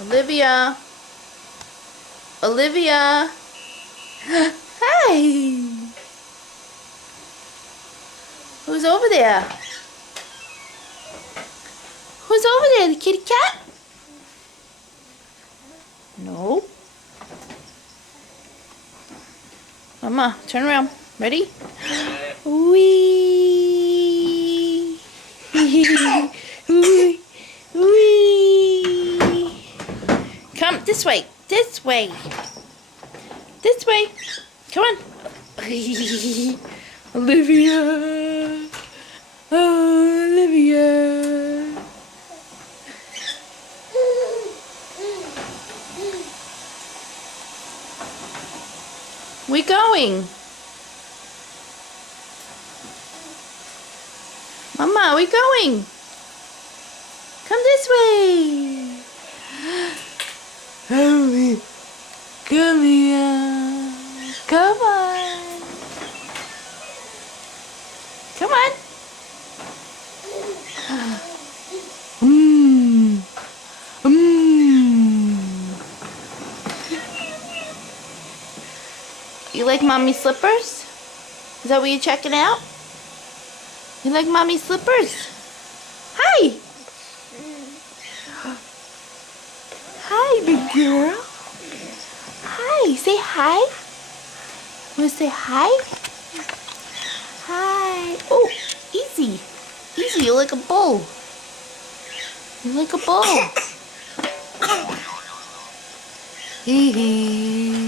Olivia. Olivia. Hi. Who's over there? Who's over there? The kitty cat? No. Mama, turn around. Ready? Wee. Wee. Wee. Come this way. This way. This way. Come on. Olivia. Oh, Olivia. We going? Mama, we going? Come this way. Hurry. Come here. Come on. Come on. Mmm. Mmm. You like mommy's slippers? Is that what you're checking out? You like mommy's slippers? Hi! Hi, big girl. Hi, say hi. Want to say hi? Hi. Oh, easy. Easy, you're like a bull. You're like a bull. Hee hee.